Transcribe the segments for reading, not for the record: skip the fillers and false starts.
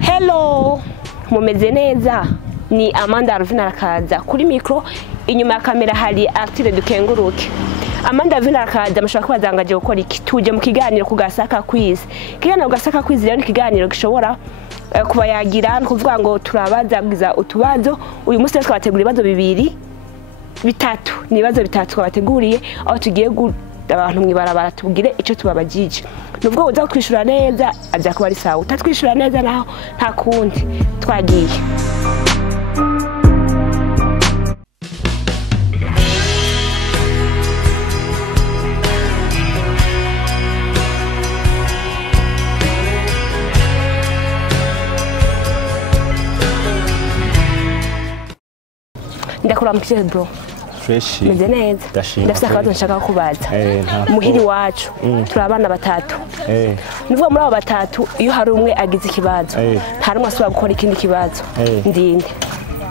Hello, mumeze neza? Ni Amanda Alvine ARAKAZA kuri micro, inyuma ya kamera hari active dukenguruke. Amanda Alvine ARAKAZA mushaka kubazangaje gukora iki? Tuje mu kiganiro KUGASAKA quiz. Kiganiro KUGASAKA quiz rero ni kiganiro gishobora kuba yagira no kuvuga ngo turabazagiza utubazo. Uyu munsi twabategura ibibazo bitatu, ni ibibazo bitatu twabateguriye aho tugiye abantu mwibarabara tubwire ico tubabajije. Nubwo uza kwishura neza aza kuba ari sawa, utatwishura neza naho nta kundi twagiye. Ndakura mukije bro. Fresh. Meze neza. Ndafite akabazo nshaka kubaza. Muhiri wacu turabana batatu. Nuvuga muri abo batatu iyo hari umwe agize ikibazo nta rumwe asubira gukora ikindi kibazo. Ndinde.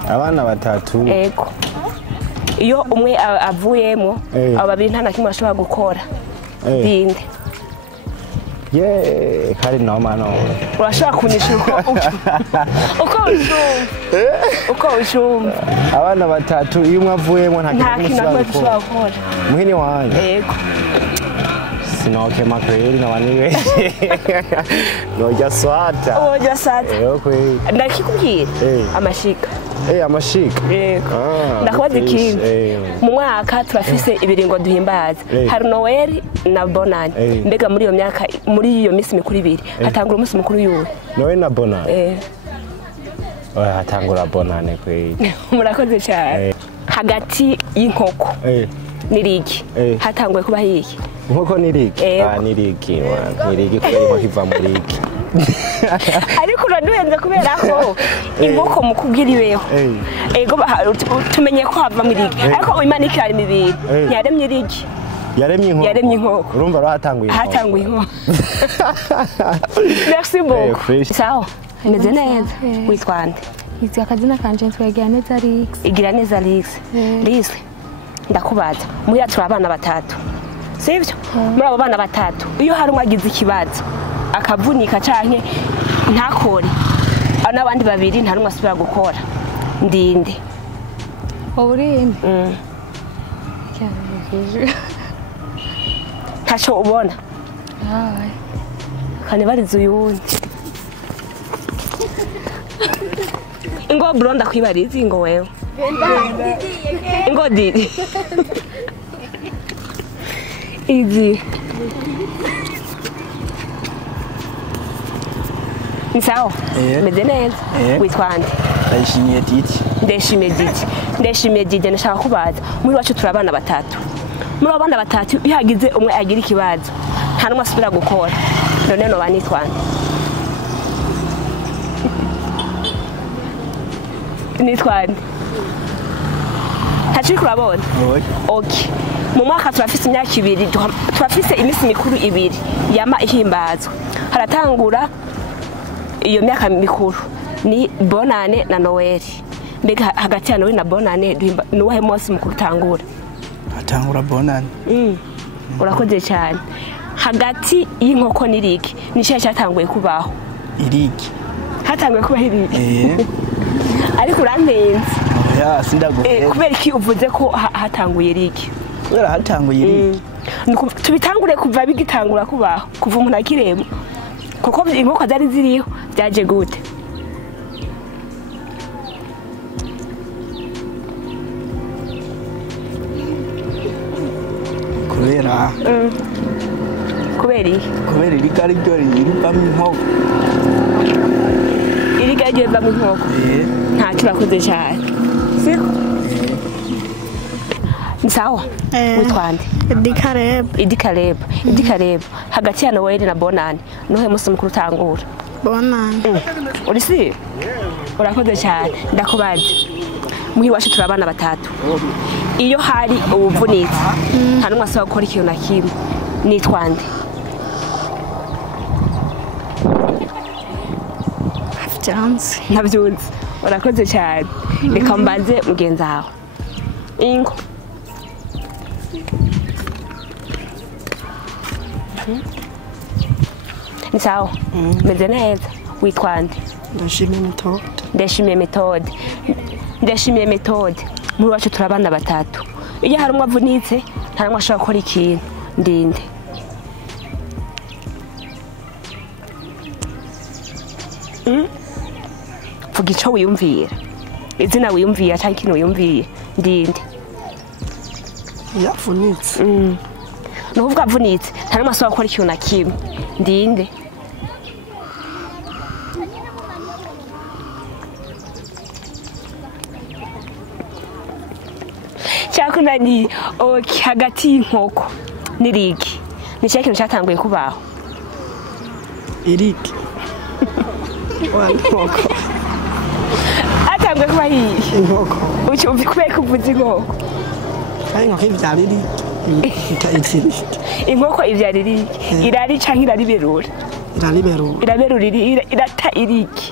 Abana batatu. Ego. Iyo umwe avuyemo abo babiri nta nakimwe ashobora gukora. Ndinde. Kari no. Urashaka kunisha uko ushumva. Abana batatu iyo umwe avuyemo nta kintu ashobora gukora. Muhini wanjye. Yego. Sinokema kweli na waniwe. Noja swata. Oja swata. Yego kweli. Ndakikubwira amashika. Amashika. Yego. Ndakoze ikindi. Mu mwaka turafise ibiringo duhimbaza. Hari Noel na Bonane. Mbega muri iyo myaka muri iyo misi mikuru ibiri hatangura umunsi mukuru yuwe. Noel na Bonane. Hatangura Bonane kweli. Murakoze cyane. Hagati y'inkoko. Niriki. Hatanguye kuba hiki. Nkoko niriki. Niriki man. Niriki kubera inkoko iva muri iki. Ariko uraduhenze kubera ko inkoko mukubwiriweho. Ego tumenye ko hava muri iki. Ariko Imana ikirari mibiri. Yaremye iriki. Yaremye inkoko. Urumva ro hatanguye inkoko. Hatanguye inkoko. Merci beaucoup. Sawa. Meze neza. Witwande. Izi akazina kanje twagira neza Lix. Igira neza Lix. Lix. Ndakubaza. Muri turabana batatu. Sivyo? Muri abo bana batatu iyo hari umwagize ikibazo akavunika canke ntakore n'abandi babiri nta rumwe asubira gukora. Ndinde. Urinde. Tasho ubona. Kane barizo yundi. Ingo blonda kwibariza ingo wewe. Ingo didi. Easy. Nisao. Meze neza. Witwande. Ndeshimiye Didi nashaka kubaza. Muri wacu turabana batatu. Muri abana batatu iyo hagize umwe agira ikibazo nta numwe asubira gukora. None no banitwande. Nitwande. Hachiri kurabona? Okay. Mu mwaka turafise imyaka ibiri, turafise imisi mikuru ibiri yama ihimbazwa. Haratangura iyo myaka mikuru ni Bonane na Noel. Mbega hagati ya Noel na Bonane nuwahe munsi mukuru tangura? Hatangura Bonane. Urakoze cyane. Hagati y'inkoko n'iriki ni cyo cyatanguye kubaho. Iriki. Hatanguye kubaho iriki. Ariko urantenze. Sindaguhe. Kubera iki uvuze ko hatanguye iriki? Kubera hatanguye iriki. Tubitangure kuva bigitangura kubaho kuva umuntu akiremo. Kuko inkoko zari ziriho byaje gute? Kubera iriki ari ryo ririvamo inkoko. Iriki ari ryo rivamo inkoko? Ntacyo urakoze cyane. Siko? Sawa. Witwande. Idi Caleb. Hagati ya Noel na Bonane nohe musi mukuru tangura? Bonane. Uri si? Urakoze cyane. Ndakubaza. Muhi wacu turabana batatu. Iyo hari ubuvunitse nta numwe asaba gukora ikintu na kimwe. Nitwande. Ntabyunze. Urakoze cyane. Reka mbaze mugenzi wawe. Ingo. Ni sawa. Meze neza. witwande ndashimiye methode ndashimiye methode ndashimiye methode muri wacu turabana batatu iyo hari umwe avunitse nta n'umwe ashobora gukora ikintu ndinde vuga ico wiyumvira izina wiyumvira cyangwa ikintu wiyumviye ndinde yavunitse ni ukuvuga avunitse nta n'umwe ashobora gukora ikintu na kimwe ndinde cyakunda ni hagati y'inkoko n'irigi ni cyo kintu cyatanguye kubaho iriki inkoko atanguye kuba iyi inkoko ucyumva kubera ko uvuze inkoko kandi inkoko ibyara iriki inkoko ibyara irigi irari cyangwa irariberura iraberura irata irigi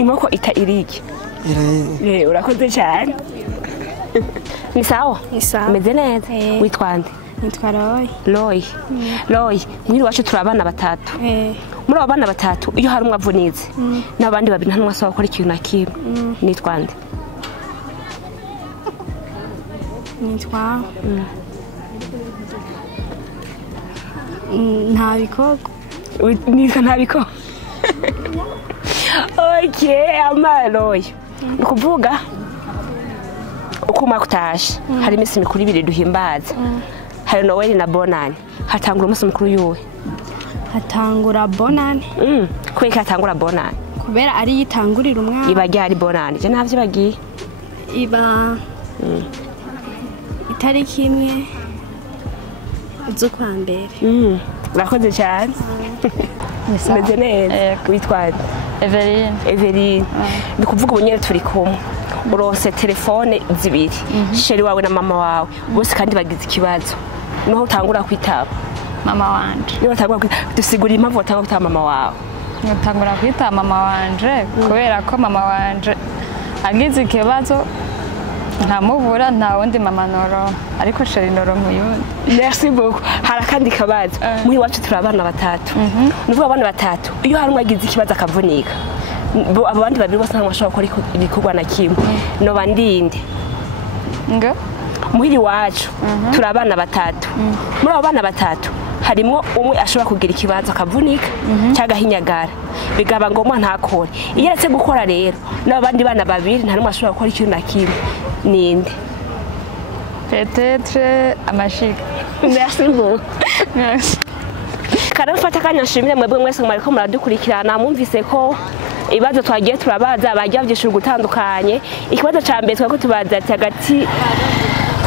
inkoko ita irigi urakoze cyane ni sawa umeze neza witwande nitwa Roy mwiri wacu turabana batatu muri abo bana batatu iyo hari umwe avunitse n'abandi babiri nta n'umwe asaba gukora ikintu na kimwe nitwande nitwa ntabikoko nitwa ntabikoko Roy ni ukuvuga uko umwaka utashe hari iminsi mikuru ibiri duhimbaza hari Noel na Bonani hatangura umunsi mukuru yuwe hatangura Bonani kubera ko hatangura Bonani kubera ari yitangurira umwaka iba ryari Bonani je navyo bagiye iba itariki imwe z'ukwa mbere urakoze cyane umeze neza witwande Eveline ni kuvuga ubu nyene turi kumwe urose telefone zibiri sheri wawe na mama wawe bose kandi bagize ikibazo niho utangura kwitaba mama wanje niho utangura kwitaba dusigura impamvu utangura kwitaba mama wawe utangura kwitaba mama wanje kubera ko mama wanje agize ikibazo ntamubura nta wundi mama noro ariko sheri noro nkuyundi merci beaucoup hari akandi kabazo muri wacu turabana batatu nuvuga abana batatu iyo hari umwe agize ikibazo akavunika abandi babiri bose ntabwo bashobora gukora ibikorwa na kimwe no bandinde ngo muhiri wacu turabana batatu muri abo bana batatu harimo umwe ashobora kugira ikibazo akavunika cyangwa ahinyagara bigaba ngombwa ntakore iyo aretse gukora rero n'abandi bana babiri nta n'umwe ashobora gukora ikintu na kimwe ninde peut-être amashiga merci beaucoup karafata kanya nshimire mwebwe mwese mwariko muradukurikirana mwumvise ko ibibazo twagiye turabaza bagiye bavyishura gutandukanye ikibazo ca mbere twako tubaza ati hagati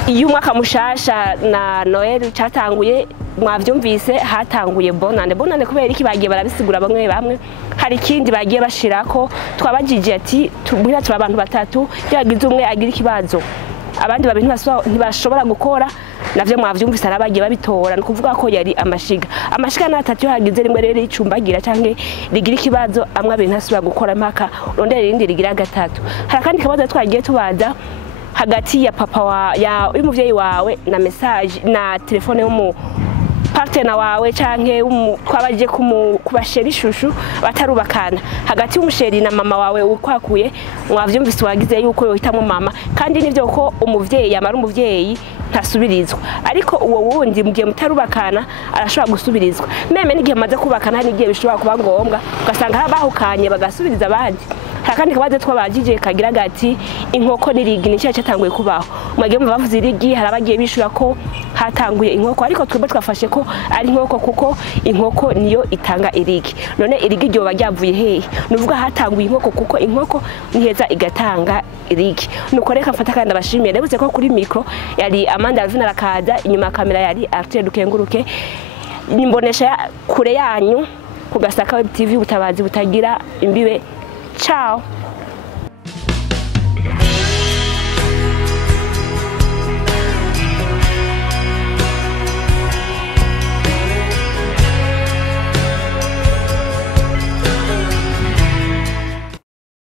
y'umwaka mushasha na Noel cyatanguye mwavyumvise hatanguye Bonane kubera iki bagiye barabisigura bamwe bamwe hari ikindi bagiye bashirako twabajije ati tubwira turi abantu batatu yagize umwe agira ikibazo abandi babiri ntibashobora gukora navyo mwavyumvise arabagiye babitora ni kuvuga ko yari amashiga n'atatu hagize rimwe rero icumbagira canke rigira ikibazo amwe abiri ntasubira gukora mpaka rondera irindi rigira gatatu hari kandi kabazo twagiye tubaza hagati ya papa y'umuvyeyi wawe na message na telefone y'umu partner wawe canke twabaje kubashera ishushu batarubakana hagati y'umusheri na mama wawe ukwakuye mwavyumvise wagize yuko yohitamo mama kandi nivyo ko umuvyeyi amara umuvyeyi ntasubirizwa ariko uwo wundi mugiye mutarubakana arashobora gusubirizwa meme n'igihe maze kubakana hari igihe bishobora kuba ngombwa ugasanga habahukanye bagasubiriza abandi kandi kabaze twabajije kagira gati inkoko n'irigi ni cyaje cyatanguye kubaho mwage mu bavuze irigi harabagiye bishura ko hatanguye inkoko ariko twebwe twafashe ko ari inkoko kuko inkoko niyo itanga irigi none irigi ryo bajyavuye hehe nuvuga hatanguye inkoko kuko inkoko niheza igatanga irigi nuko reka mfata kandi abashimiye ndabutse ko kuri micro yari Amanda Alvine ARAKAZA inyuma kamera yari Autres dukenguruke nimbonesha kure yanyu KUGASAKA Web TV ubutabazi butagira imbibe. Ciao.